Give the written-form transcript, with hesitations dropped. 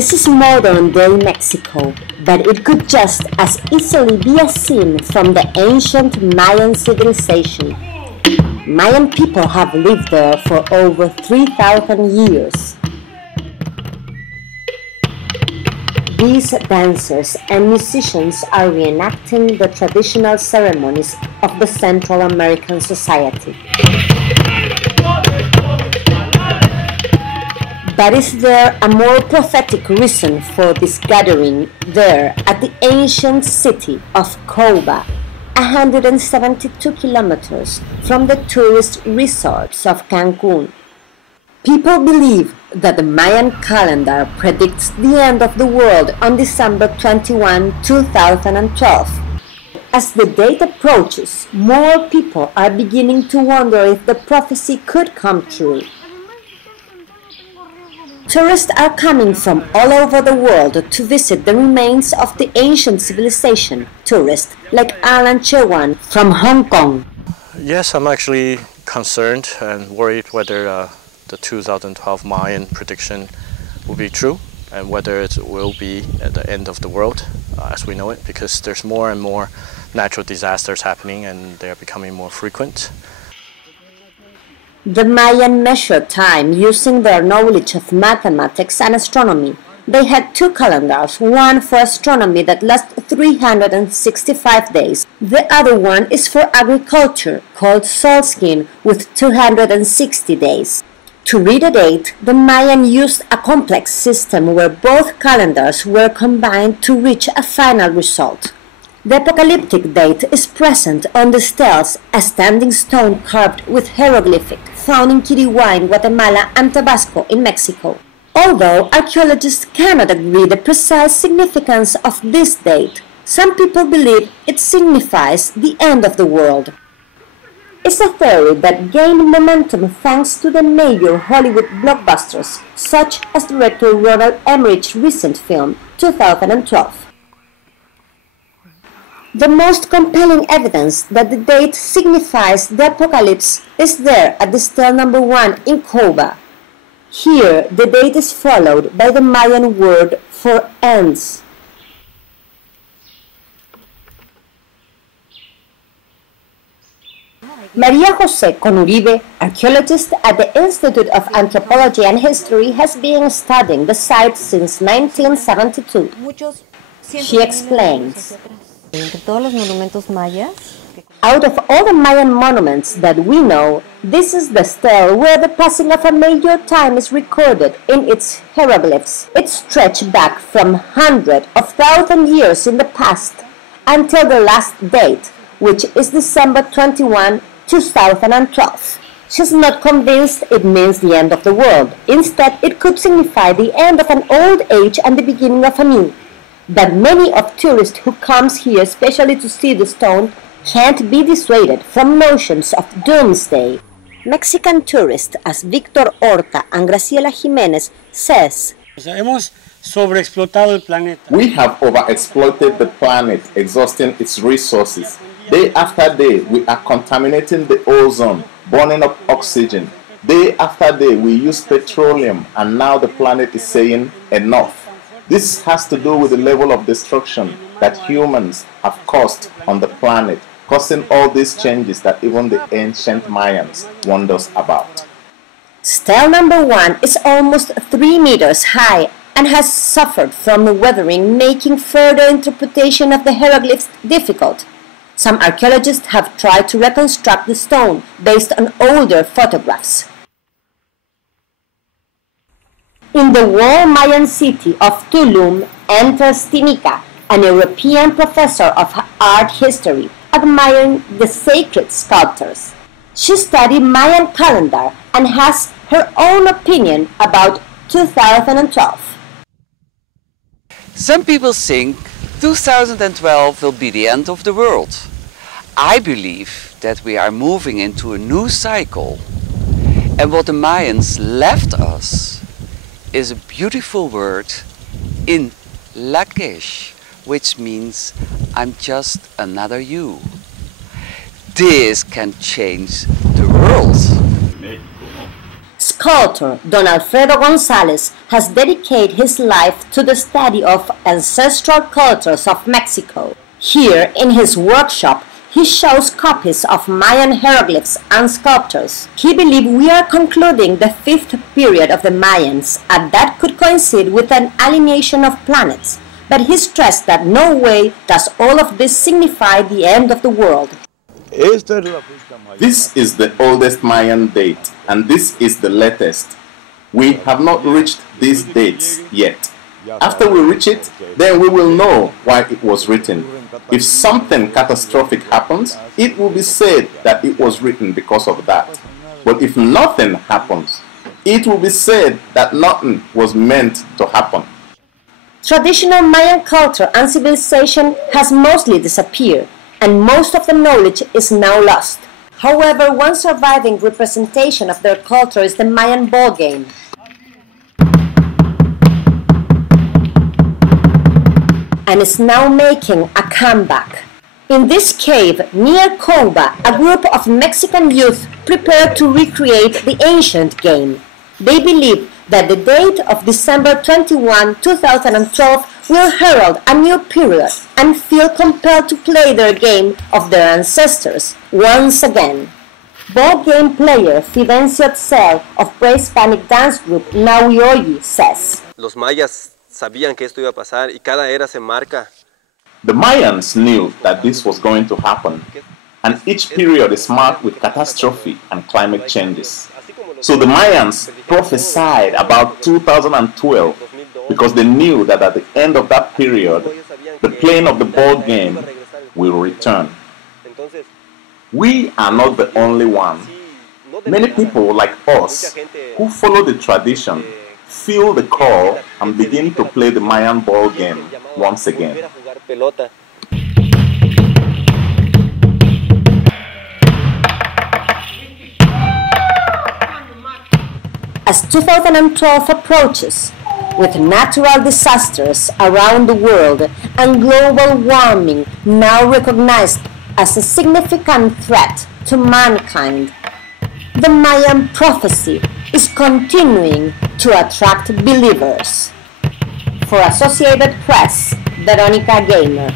This is modern-day Mexico, but it could just as easily be a scene from the ancient Mayan civilization. Mayan people have lived there for over 3,000 years. These dancers and musicians are reenacting the traditional ceremonies of the Central American society. But is there a more prophetic reason for this gathering there at the ancient city of Coba, 172 kilometers from the tourist resorts of Cancun? People believe that the Mayan calendar predicts the end of the world on December 21, 2012. As the date approaches, more people are beginning to wonder if the prophecy could come true. Tourists are coming from all over the world to visit the remains of the ancient civilization. Tourists like Alan Chewan from Hong Kong. Yes, I'm actually concerned and worried whether the 2012 Mayan prediction will be true and whether it will be at the end of the world as we know it, because there's more and more natural disasters happening and they are becoming more frequent. The Mayan measured time using their knowledge of mathematics and astronomy. They had two calendars, one for astronomy that lasts 365 days. The other one is for agriculture, called Solskin, with 260 days. To read a date, the Mayan used a complex system where both calendars were combined to reach a final result. The apocalyptic date is present on the steles, a standing stone carved with hieroglyphics found in Quiriguá in Guatemala and Tabasco in Mexico. Although archaeologists cannot agree the precise significance of this date, some people believe it signifies the end of the world. It's a theory that gained momentum thanks to the major Hollywood blockbusters, such as director Roland Emmerich's recent film, 2012. The most compelling evidence that the date signifies the apocalypse is there at the stele number 1 in Coba. Here, the date is followed by the Mayan word for ends. Maria Jose Conuribe, archaeologist at the Institute of Anthropology and History, has been studying the site since 1972. She explains. Out of all the Mayan monuments that we know, this is the stele where the passing of a major time is recorded in its hieroglyphs. It stretched back from hundreds of thousand years in the past until the last date, which is December 21, 2012. She's not convinced it means the end of the world. Instead, it could signify the end of an old age and the beginning of a new. But many of tourists who comes here especially to see the stone can't be dissuaded from notions of doomsday. Mexican tourists as Victor Horta and Graciela Jimenez says, We have overexploited the planet, exhausting its resources. Day after day, we are contaminating the ozone, burning up oxygen. Day after day, we use petroleum, and now the planet is saying enough. This has to do with the level of destruction that humans have caused on the planet, causing all these changes that even the ancient Mayans warned us about. Stele number 1 is almost 3 meters high and has suffered from weathering, making further interpretation of the hieroglyphs difficult. Some archaeologists have tried to reconstruct the stone based on older photographs. In the walled Mayan city of Tulum enters Tinica, an European professor of art history, admiring the sacred sculptures. She studied Mayan calendar and has her own opinion about 2012. Some people think 2012 will be the end of the world. I believe that we are moving into a new cycle, and what the Mayans left us is a beautiful word in Lakesh, which means I'm just another you. This can change the world. Sculptor Don Alfredo Gonzalez has dedicated his life to the study of ancestral cultures of Mexico. Here, in his workshop, he shows copies of Mayan hieroglyphs and sculptures. He believes we are concluding the 5th period of the Mayans, and that could coincide with an alineation of planets. But he stressed that no way does all of this signify the end of the world. This is the oldest Mayan date, and this is the latest. We have not reached these dates yet. After we reach it, then we will know why it was written. If something catastrophic happens, it will be said that it was written because of that. But if nothing happens, it will be said that nothing was meant to happen. Traditional Mayan culture and civilization has mostly disappeared, and most of the knowledge is now lost. However, one surviving representation of their culture is the Mayan ball game. And is now making a comeback. In this cave near Coba, a group of Mexican youth prepared to recreate the ancient game. They believe that the date of December 21, 2012 will herald a new period and feel compelled to play their game of their ancestors once again. Ball game player Fidencio Tzel of pre-Hispanic dance group Nauyoyi says, Los mayas sabían que esto iba a pasar y cada era se marca. The Mayans knew that this was going to happen, and each period is marked with catastrophe and climate changes. So the Mayans prophesied about 2012 because they knew that at the end of that period, the playing of the ball game will return. We are not the only one. Many people like us who follow the tradition feel the call and begin to play the Mayan ball game once again. As 2012 approaches, with natural disasters around the world and global warming now recognized as a significant threat to mankind, the Mayan Prophecy is continuing to attract believers. For Associated Press, Veronica Gamer.